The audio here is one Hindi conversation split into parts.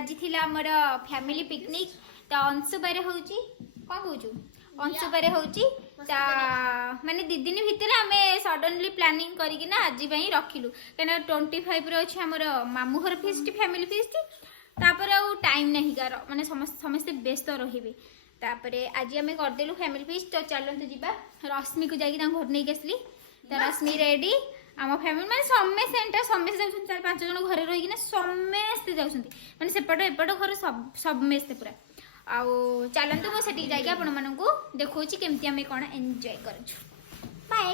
आज थिला हमर फैमिली पिकनिक तो अंशुबारे होउची कोन कहूछु अंशुबारे होउची ता माने दी दिन भितर आमे सडनली प्लानिंग करिकि ना आज पई रखिलु केना 25 रे अछि हमर मामू घर फीस्ट फैमिली फीस्ट तापर आ टाइम नहीं गार माने समस्त व्यस्त रहिबे तापरे आज आमे कर देलु फैमिली फीस्ट तो चलंतु जिबा रश्मि को जाई घर नहीं गेसली तो रश्मि रेडी आम फैमिली माने समस्ते जाउछन 4-5 जन घरे रही ना समस्ते जाउछन माने सेपट एपट घर समस्ते पूरा आउ चलतु मो सेठी जाई आपण मानकू देखौची केमती हमें कोन एन्जॉय करछु बाय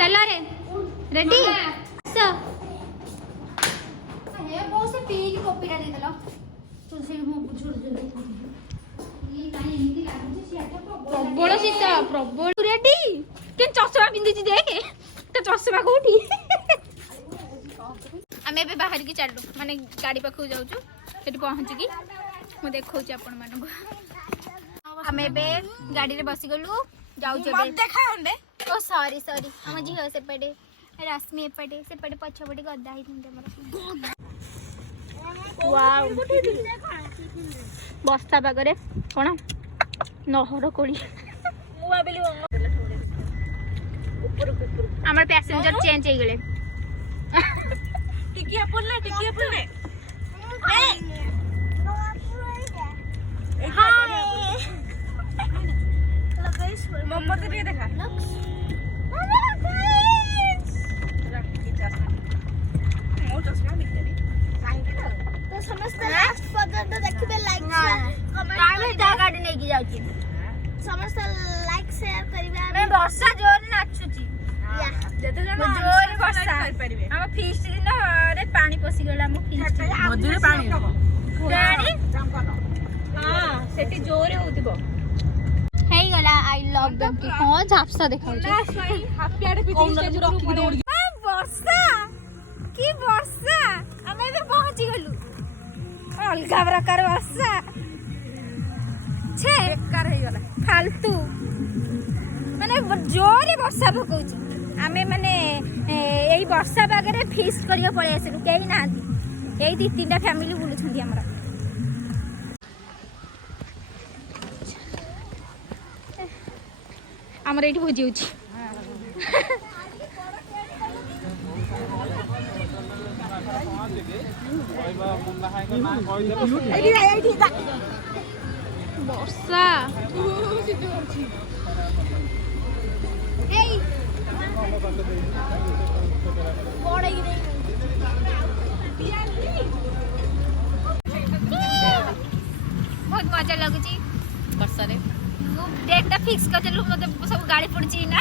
चलो रे रेडी सो हे बहुत से पीक कॉपीटा दे देलो तो से मो छोड़ दे ये काहे हिंदी लागु छी आटा प्रबल शीत प्रबल रेडी के चश्मा पिंदी छी देख तो चश्मा कोठी आमे बे बाहर की चलू माने गाड़ी पाखु जाउछु सेठी पहुंची की मु देखौची आपण मानकू हमें बे गाड़ी रे बसी गलु जाउछु बे देखा हंडे ओ सॉरी हम जी हो से पड़े रश्मि पड़े से पड़े पछपड़ी गद्दा ही थंदे हमर वाओ बस्ता बागरे कोन नहर कोड़ी मुआ बेली ऊपर हमर पैसेंजर चेंज हो गले टिकिया पुल्ले ए हाय लगाइस मम्मा के लिए देखा तो समस्त लास्ट पर्यंत देखिबे लाइक कमेंट काहे जा गाड़ी नै की जाउची समस्त लाइक शेयर करिबे मैं वर्षा जोर नाचुची या जते जण जोर वर्षा कर परिबे हम फीस्ट दिन रे पानी पसी गेला हम फीस्ट मधुरे पानी हां सेठी जोरे होतिबो हेई गला आई लव देम की हां झापसा देखाउ छै हाफ प्याड पे स्टेज रखि दौड़ी वर्षा की वर्षा हमें भी पहुंची गलु अलगा प्रकार वर्षा छे बेकार हे गला फालतू माने जोरे वर्षा भकौची आमे माने एई वर्षा बागरे फीस्ट करियो पळे आसिलु केही नांती एई 2-3टा फैमिली बुलु छंदी हमरा हमरा एठी भोजी होची वर्षा बहुत मजा लगुची वर्षा रे डेटटा फिक्स कर चलू मते सब गाड़ी पड़ची ना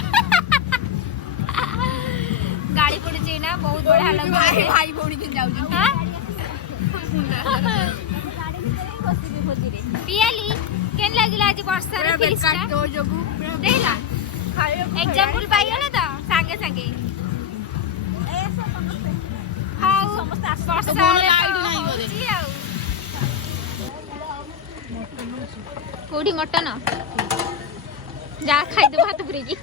गाड़ी पड़ची ना बहुत बढ़िया लग भाई भौणी के जाउ हां गाड़ी भीतर बसी भोजी रे पियाली केन लागिला आज वर्षा रे फिक्स तो जोगु देला एग्जांपल पाइला तो संगे संगे ए समस्त हां समस्त वर्षा लाइट नहीं करे कोडी मटन जा खाई दो भात पुरी की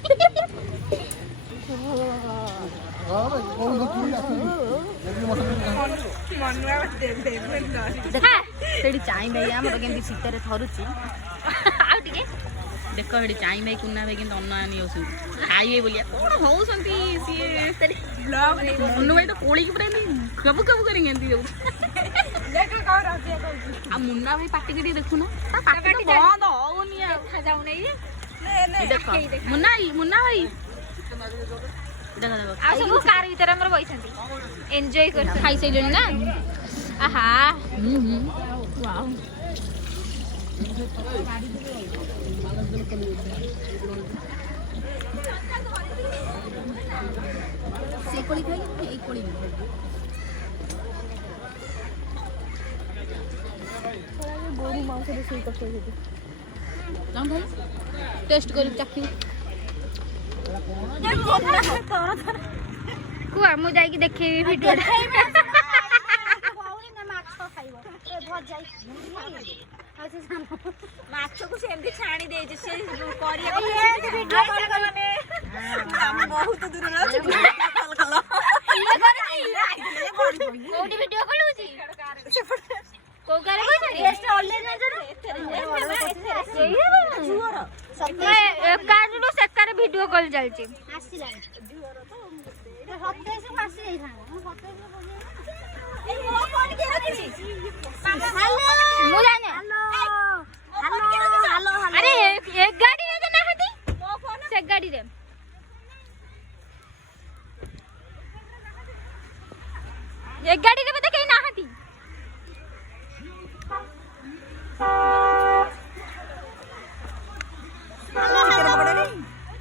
सेठी चाई भाई हमर केंदी सीतर थरुची आ टिके देखो हेडी चाई भाई कुन्ना भाई केंदी अन्नानी होसु खाइए बोलिया कोन होसंती सिए ब्लॉग मुन्नू भाई तो कोड़ी की प्रेमी कब करेंगे एंती दो देखो का रहते आ मुन्ना भाई पार्टी के देखु ना ता पार्टी तो बंद होनी खा जाऊ नहीं ले देखो मुन्ना भाई देखो आ सब कार भीतर हमर बैठंती एन्जॉय कर खाई सैलनी ना आहा वाओ से कोली खाई ए कोली गोरू मांस रे सही करते होते जाम भाई टेस्ट करू चाखी कुआ मु जाई की देखि वीडियो माछ को सेमती छाणी दे जे से करिया वीडियो कॉल करने हम बहुत दूर न कॉल कलो कोडी वीडियो कॉल होची को ସତରେ କହୁଛନ୍ତି ଏକାରୁ ସେକାରେ ଭିଡିଓ କଲ୍ ଚାଲିଛି ମୁଁ ଜାଣେ ଆରେ ଏ ଗାଡିରେ ତ ନାହାନ୍ତି ସେ ଗାଡିରେ ଏ ଗାଡିରେ ବୋଧେ କେହି ନାହାନ୍ତି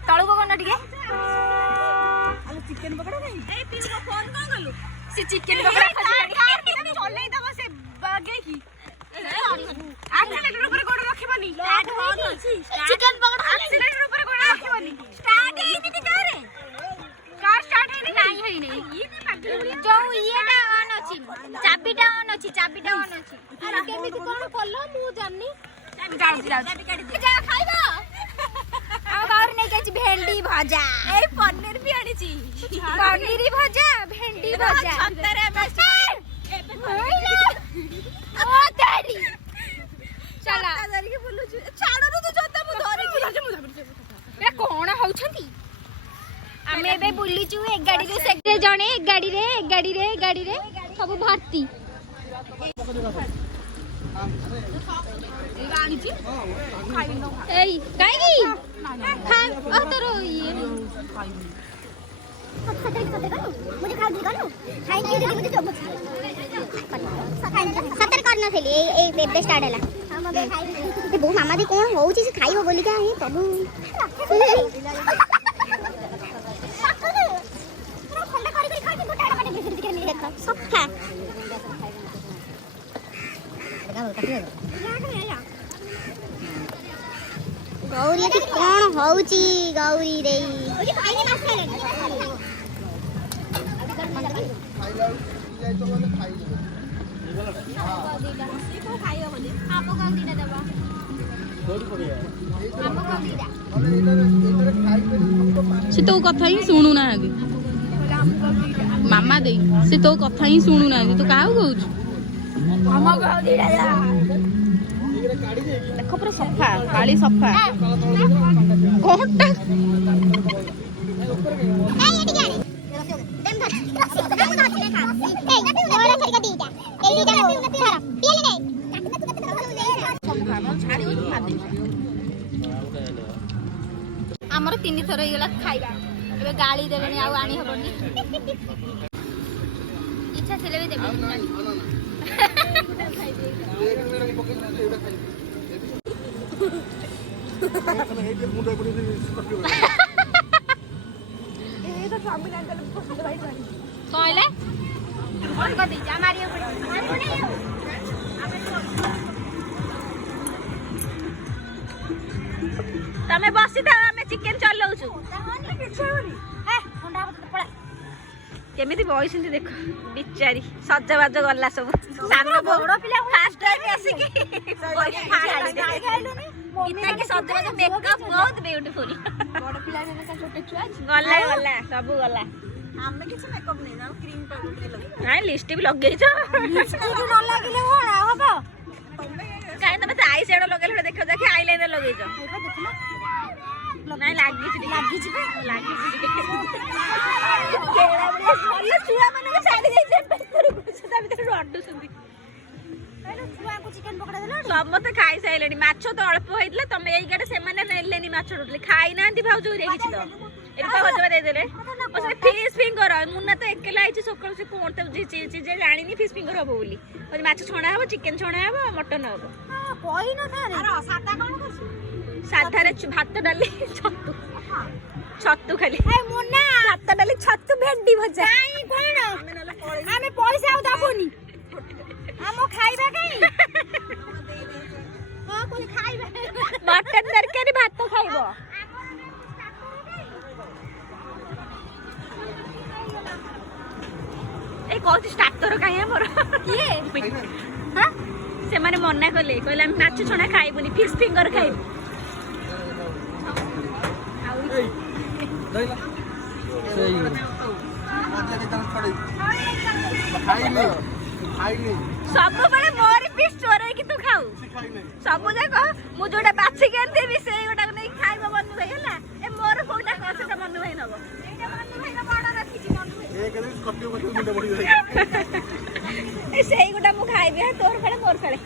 ତଳକୁ କଣ ଟିକେ ଚିକେନ ପକୋଡା ନାହିଁ ଫୋନ କଣ କଲୁ ସେ ଚିକେନ ପକୋଡା ଚଲେଇ ଦବ ସେ ବାଗେଇକି ଆକ୍ସିଲେଟର ଉପରେ ଗୋଡ ରଖିବନି ଚିକେନ ପକୋଡା ଆକ୍ସିଲେଟର ଉପରେ ଗୋଡ ରଖିବନି ଷ୍ଟାର୍ଟ ହେଇନି ଟିକେ କାର ଷ୍ଟାର୍ଟ ହେଇନି ନାହିଁ ହେଇନି ଯୋଉ ଇଏଟା ଅନ୍ ଅଛି ଚାବିଟା ଅନ୍ ଅଛି ଆରେ କେମିତି କଣ କଲ ମୁଁ ଜାଣିନି ଯାଉଛି ଯା ଖାଇବ ଆଉ ବାହାରୁ ନେଇକି ଆଇଛି ଭେଣ୍ଡି ଭଜା ଏଇ ପନିର ବି ଆଣିଛି ପନିର ଭଜା ଭେଣ୍ଡି ଭଜା ସତରେ ଓ ତାରି ଚଲା ଧରିକି ବୁଲୁଛୁ ଛାଡରୁ ତୁ ଜୋତା ମୁଁ ଧରିକି ଏ କଣ ହଉଛନ୍ତି ଆମେ ଏବେ ବୁଲିଛୁ ଏ ଗାଡିରେ ସେ ଜଣେ ଗାଡିରେ ସବୁ ଭର୍ତ୍ତି ଏଇ କାହିଁକି ତୋର ଇଏ ସତରେ କରିନଥିଲି ଏବେ ଷ୍ଟାର୍ଟ ହେଲା ବୋଉ ମାମା ବି କଣ ହଉଛି ସେ ଖାଇବ ବୋଲିକା ପ୍ରଭୁ ସଫା ଗୌରୀ ଏଠି କଣ ହଉଛି ଗୌରୀ ଦେଇ ସେ ତୋ କଥା ହିଁ ଶୁଣୁନାହାନ୍ତି ମାମା ଦେଇ ସେ ତୋ କଥା ହିଁ ଶୁଣୁନାହାନ୍ତି ତୁ କାହାକୁ କହୁଛୁ ଦେଖ ପୁରା ସଫା ଥାଳି ସଫା କଣଟା ଆମର 3 ଥର ହେଇଗଲା ଖାଇବା ଏବେ ଗାଳି ଦେବେନି ଆଉ ଆଣି ହବନି ଇଚ୍ଛା ଥିଲେ ବି ଦେବେନି କହିଲେ ତମେ ବସିଥାଅ ଆମେ ଚିକେନ ଚଲଉଛୁ କେମିତି ବଇଛନ୍ତି ଦେଖ ବିଚାରି ସଜବାଜ ଗଲା ସବୁ ସାନ ବଡ ପିଲା ଫାଷ୍ଟ ଟାଇମ ଆସିକି ସଜବାଜ ମେକଅପ ବହୁତ ବିୟୁଟିଫୁଲ ବଡ ପିଲା ଛୋଟ ଛୁଆ ଗଲା ସବୁ ଗଲା ଆମେ କିଛି ମେକଅପ ନେଇ ନା କ୍ରିମ ପାଉଡର ଟିକେ ଲଗେଇ ନାଇଁ ଲିପଷ୍ଟିକ ଲଗେଇଛ ଲିପଷ୍ଟିକ ନ ଲାଗିଲେ କଣ ହବ କାଇଁ ତମେ ଆଇ ଶ୍ୟାଡୋ ଲଗେଇଲେ ଦେଖ ଦେଖି ଆଇଲାଇନର ଲଗେଇଛ ନାଇଁ ଲାଗିଛି ଛୁଆ ମାନଙ୍କୁ ଛାଡି ଯାଇଛ ତା ଭିତରେ ରଡୁଛନ୍ତି ସମସ୍ତେ ଖାଇସାରିଲେଣି ମାଛ ତ ଅଳ୍ପ ହେଇଥିଲା ତମେ ଏଇ ଗାଡେ ସେମାନେ ନେଲେନି ମାଛ ଟୋଟାଲି ଖାଇନାହାନ୍ତି ଭାଉଜ କିଛି ତ ଏଠି ହଜମ ଦେଇଦେଲେ ଫିସ୍ ଫିଙ୍ଗର ମୁନା ତ ଏକେଲା ହେଇଛି ସକାଳୁ ସେ କଣ ତ ଜାଣିନି ଫିସ୍ ଫିଙ୍ଗର ହବ ବୋଲି ମାଛ ଛଣା ହବ ଚିକେନ ଛଣା ହବ ମଟନ ହବ ସାଧାରେ ଭାତ ଡାଲି ଛତୁ ଖାଲି ଭାତ ଡାଲି ଛତୁ ଭେଣ୍ଡି ଭଜା ଆମେ ପଇସା ଆଉ ଦବୁନି ଆମ ଖାଇବା କାଇଁ ମଟନ ତରକାରୀ ଭାତ ଖାଇବ ଏଇ କହୁଛି ଷ୍ଟାର୍ଟର କାହିଁ ଆମର ସେମାନେ ମନା କଲେ କହିଲେ ଆମେ ମାଛ ଛଣା ଖାଇବୁନି ଫିସ୍ ଫିଙ୍ଗର ଖାଇବୁ ସବୁବେଳେ ମୋର ପିସ୍ ଚୋର सब जाक मु जोटा बाछिक आनथिबि सेई गोटा नै खाइबो मनु भाई हला ए मोर कोटा कसेटा मनु भाई नबो एटा मनु भाई ना बड़ रखिछि मनु भाई एक दिन कटियो कटियो मुंडा बढी जाय ए सेई गोटा मु खाइबि तोर फेले मोर फेले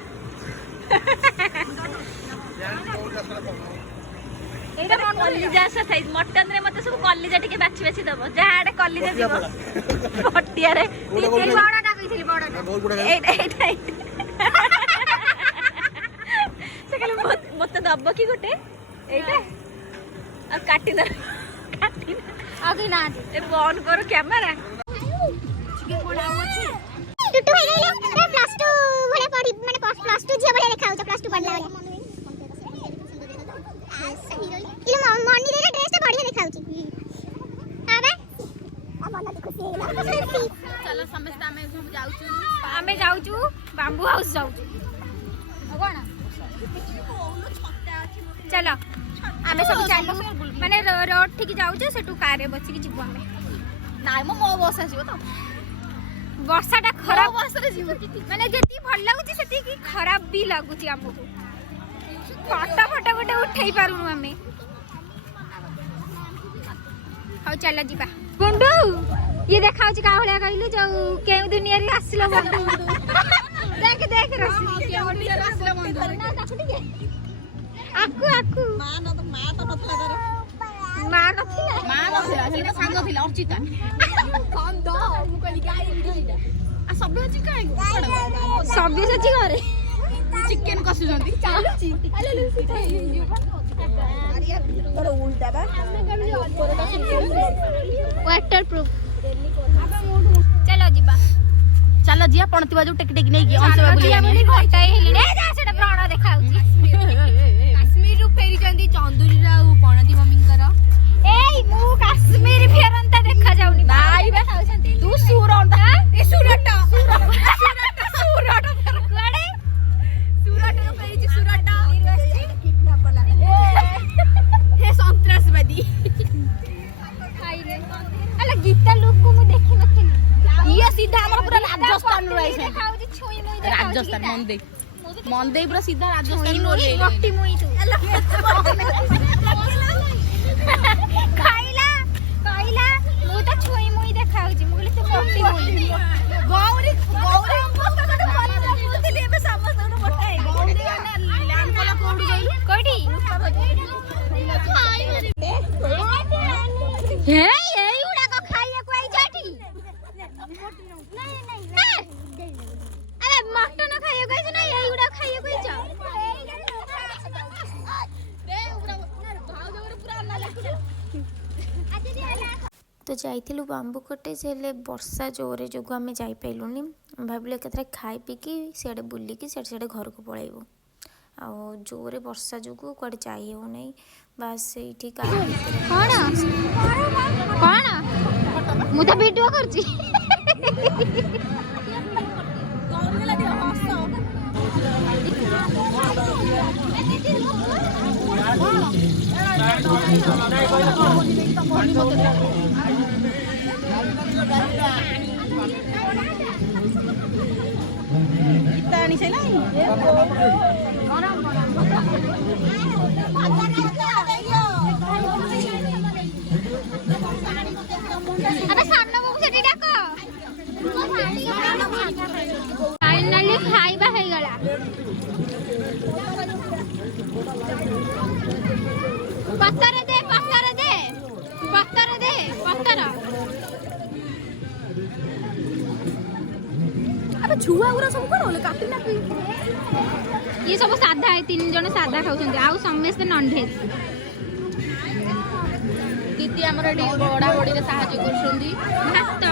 एटा मन कलिजा साइज मटन रे मते सब कलिजा टिके बाछि बाछि दबो जाडे कलिजा दिबो पटिया रे तीन बड़ाटा कइथिली बड़ाटा एटा से कहले मते दबो की गोटे एटा आ काटी न आगे ना ए बंद करो कैमरा चिकन कोडा अछि टुटु हो गइलो प्लस 2 भले पढी माने प्लस 2 जे भले देखाउ प्लस 2 पढला वाला इलो मन्नी रे ड्रेस ता बढ़िया देखाउची आबे आ मन खुशी हेला चलो समस्त आमे जाउचू बांबू हाउस जाउचू कोन चलो आमे सब चालू माने रोड ठीक जाउचू सेटू कार रे बची के जीवो आमे नाइ मो बस आसीबो तो वर्षाटा खराब बस रे जीवो माने जेती भल लागुची सेती की खराब भी लागुची हमको फटा फटा गोटे उठेई पारुनु आमे हाउ चला जीबा गुंडू ये देखाउची का भलिया कहलु जो केउ दुनिया रे आसिलो बंडू देख देख रसी केउ दुनिया रे आसिलो बंडू ना ताकू टिके आकू आकू मा तो नथला करे मा नथिला हेले सांग थिला अर्चिता कौन दो मु कहली गाय आ सब अछि काहे सब सच्ची करे चिकन कसुजंती चालुची तोर उल्टा बा वाटर प्रूफ चलो जीबा चलो जिया पणती बाजू टेक टेक नै की अंश बुली आनी घटाई हेली रे जा सेटा प्राण देखाउची काश्मीर रु फेरी जंदी चंदुरी रा पणती मम्मी करा एई मु काश्मीर फेरंता देखा जाउनी भाई बे तू सुरंता ए सुरटा सुरट फेर कुआडे सुरट रो फेरी जी सुरटा हे संत्रासवादी खाइले अला गीता लोक को मु देखि नथिली ये सीधा हमर पूरा राजस्थान रो आइछ देखाउची छुई मुई राजस्थान मन दे पूरा सीधा राजस्थान रो ले मोटी मुई तू खाइला कहला मु त छुई मुई देखाउची मु कहली तू मोटी मुई गौरी पकड़ वाला बोलथली एबे समस्त मोटा है गौरी लैंड वाला कोडी गई कोडी हे एई उडा को खाइया को आई जाठी अरे मटन खाइया को आई ना एई उडा खाइया को आई जा तो जाइथिलु बांबू कटेज हेले वर्षा जोरे जो आम जाइलुनि भाविलु एक खाई पीकी सियाड़े बुलिकी सियाड़े घर को पलैबू आ जोरे वर्षा जो कड़े जाई हो नहीं बास ये कौन मु तो वीडियो करची इतानी से लाई अबे सामने मुझे सेठी डाको फाइनली खाइबा हे गला पत्थर दे अबे छुआ उरा सब कोन होले काटी ना ये सब साधा है 3 जन साधा खाउछन आउ समस्त नॉन वेज दीदी हमर बड़ा बड़ी रे सहायता करछंदी भात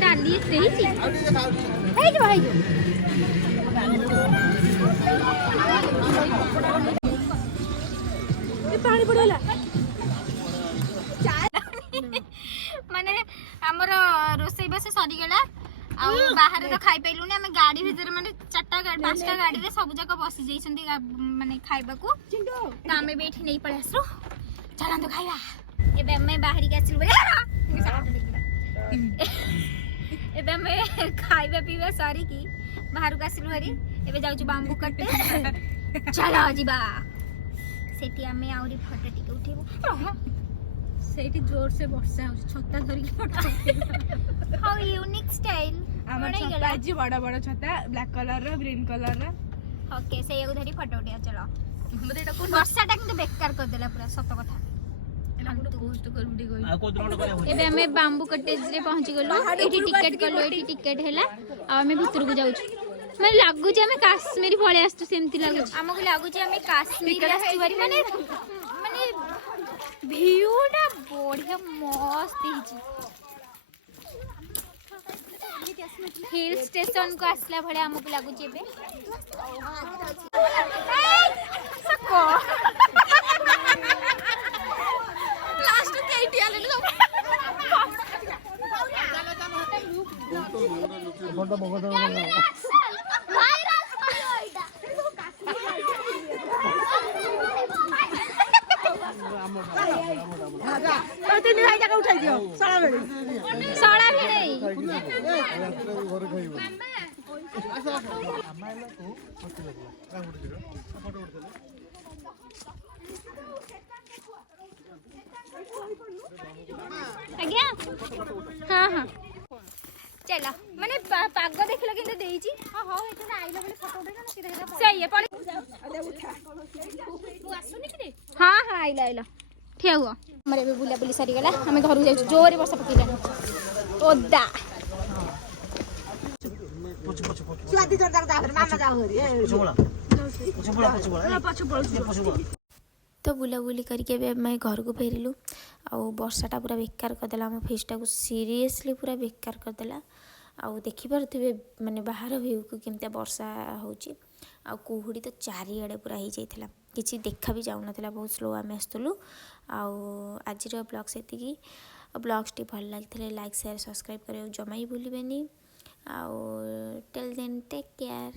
डाली देइछि हे जो पानी पड़ेला माने हमर रोसई बस सरी गेला आ बाहर तो खाई पैलुनी हमें गाड़ी भीतर माने 4टा गाड़ी 5टा गाड़ी रे सब जगह बसी जाइछंती माने खाइबा को तो हमें बैठी नहीं पड़े आसु चलन तो खाइबा ଏବେ ଆମେ ବାହାରିକି ଆସିଲୁ ଏବେ ଆମେ ଖାଇବା ପିଇବା ସରିକି ବାହାରକୁ ଆସିଲୁ ଭାରି ଏବେ ଯାଉଛୁ ବାମ୍ବୁ କଟେ ଚାଲ ଯିବା ସେଠି ଆମେ ଆହୁରି ଫଟୋ ଟିକେ ଉଠେଇବୁ ସେଇଠି ଜୋର ସେ ବର୍ଷା ହଉଛି ଛତା ଧରିକି ଫଟୋ ହାଉ ୟୁନିକ୍ ଷ୍ଟାଇଲ ଆମର ଛତା ଅଛି ବଡ ବଡ ଛତା ବ୍ଲାକ୍ କଲର ର ଗ୍ରୀନ କଲର ର ଓକେ ସେଇଆକୁ ଧରି ଫଟୋ ଉଠେଇବା ଚାଲ ବର୍ଷାଟା କିନ୍ତୁ ବେକାର କରିଦେଲା ପୁରା ସତ କଥା ଏବେ ଆମେ ବାମ୍ବୁ କଟେଜରେ ପହଞ୍ଚି ଗଲୁ ଏଠି ଟିକେଟ କଲୁ ଏଠି ଟିକେଟ ହେଲା ଆଉ ଆମେ ଭିତରକୁ ଯାଉଛୁ ମାନେ ଲାଗୁଛି ଆମେ କାଶ୍ମୀର ପଳେଇ ଆସୁଛୁ ସେମିତି ଲାଗୁଛି ଆମକୁ ଲାଗୁଛି ଆମେ କାଶ୍ମୀର ଆସିଛୁ ଭାରି ମାନେ ମାନେ ଭିୟୁଟା ବଢିଆ ମସ୍ତ ହେଇଛି ହିଲ୍ ଷ୍ଟେସନ କୁ ଆସିଲା ଭଳିଆ ଆମକୁ ଲାଗୁଛି ଏବେ ଶଳା ଭିଣେଇ ଆଜ୍ଞା ହଁ ହଁ ଚାଲ ମାନେ ପାଗ ଦେଖିଲ କିନ୍ତୁ ଦେଇଛି ହଁ ହଁ ଆଇଲ ଆଇଲ ଠିଆ ହୁଅ ଆମର ଏବେ ବୁଲାବୁଲି ସରିଗଲା ଆମେ ଘରକୁ ଯାଉଛୁ ଜୋରରେ ବର୍ଷା ପକେଇଲାଣି ଓଦା ତ ବୁଲାବୁଲି କରିକି ଏବେ ଆମେ ଘରକୁ ଫେରିଲୁ ଆଉ ବର୍ଷାଟା ପୁରା ବେକାର କରିଦେଲା ଆମ ଫେସ୍ଟାକୁ ସିରିୟସଲି ପୁରା ବେକାର କରିଦେଲା ଆଉ ଦେଖିପାରୁଥିବେ ମାନେ ବାହାର ଭିୟୁକୁ କେମିତିଆ ବର୍ଷା ହେଉଛି ଆଉ କୁହୁଡ଼ି ତ ଚାରିଆଡ଼େ ପୁରା ହେଇଯାଇଥିଲା କିଛି ଦେଖା ବି ଯାଉନଥିଲା ବହୁତ ସ୍ଲୋ ଆମେ ଆସୁଥିଲୁ ଆଉ ଆଜିର ବ୍ଲଗ୍ ସେତିକି ବ୍ଲଗ୍ସଟି ଭଲ ଲାଗିଥିଲେ ଲାଇକ୍ ସେୟାର ସବସ୍କ୍ରାଇବ୍ କରିବାକୁ ଜମା ବି ଭୁଲିବେନି ଆଉ ଟିଲ୍ ଦେନ୍ ଟେକ୍ କେୟାର।